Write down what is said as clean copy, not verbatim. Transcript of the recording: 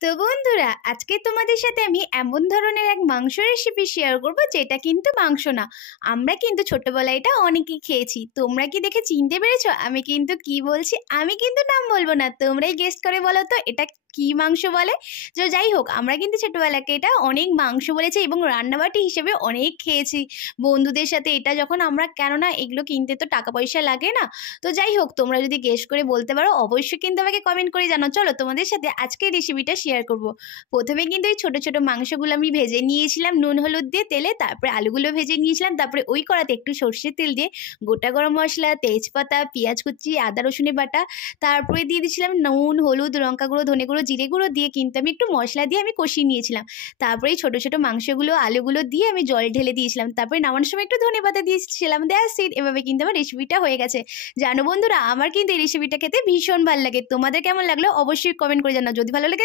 তো বন্ধুরা, আজকে তোমাদের সাথে আমি এমন ধরনের এক মাংস রেসিপি শেয়ার করব যেটা কিন্তু মাংস না। আমরা কিন্তু ছোটবেলায় এটা অনেকেই খেয়েছি। তোমরা কি দেখে চিনতে পেরেছো আমি কিন্তু কি বলছি? আমি কিন্তু নাম বলবো না, তোমরাই গেস করে বলো তো এটা কি মাংস বলে। তো যাই হোক, আমরা কিন্তু ছোটবেলাকে এটা অনেক মাংস বলেছি এবং রান্নাবাটি হিসেবে অনেক খেয়েছি বন্ধুদের সাথে। এটা যখন আমরা, কেননা এগুলো কিনতে তো টাকা পয়সা লাগে না। তো যাই হোক, তোমরা যদি গেস করে বলতে পারো অবশ্যই কিন্তু আমাকে কমেন্ট করে জানাও। চলো তোমাদের সাথে আজকের রেসিপিটা শেয়ার করব। প্রথমে কিন্তু এই ছোট ছোট মাংসগুলো আমি ভেজে নিয়েছিলাম নুন হলুদ দিয়ে তেলে, তারপরে আলুগুলো ভেজে নিয়েছিলাম, তারপরে ওই কড়াতে একটু সর্ষের তেল দিয়ে গোটা গরম মশলা, তেজপাতা, পেঁয়াজ কুচি, আদা রসুনের বাটা, তারপরে দিয়ে দিয়েছিলাম নুন হলুদ লঙ্কা গুঁড়ো ধনে গুঁড়ো জিরে গুঁড়ো দিয়ে কিন্তু আমি একটু মশলা দিয়ে আমি কষিয়ে নিয়েছিলাম। তারপরে এই ছোট ছোট মাংসগুলো আলুগুলো দিয়ে আমি জল ঢেলে দিয়েছিলাম, তারপরে নামানোর সময় একটু ধনেপাতা দিয়েছিলাম। That's it. এভাবে কিন্তু আমার রেসিপিটা হয়ে গেছে। জানো বন্ধুরা, আমার কিন্তু এই রেসিপিটা খেতে ভীষণ ভালো লাগে। তোমাদের কেমন লাগলো অবশ্যই কমেন্ট করে জানাও। যদি ভালো লাগে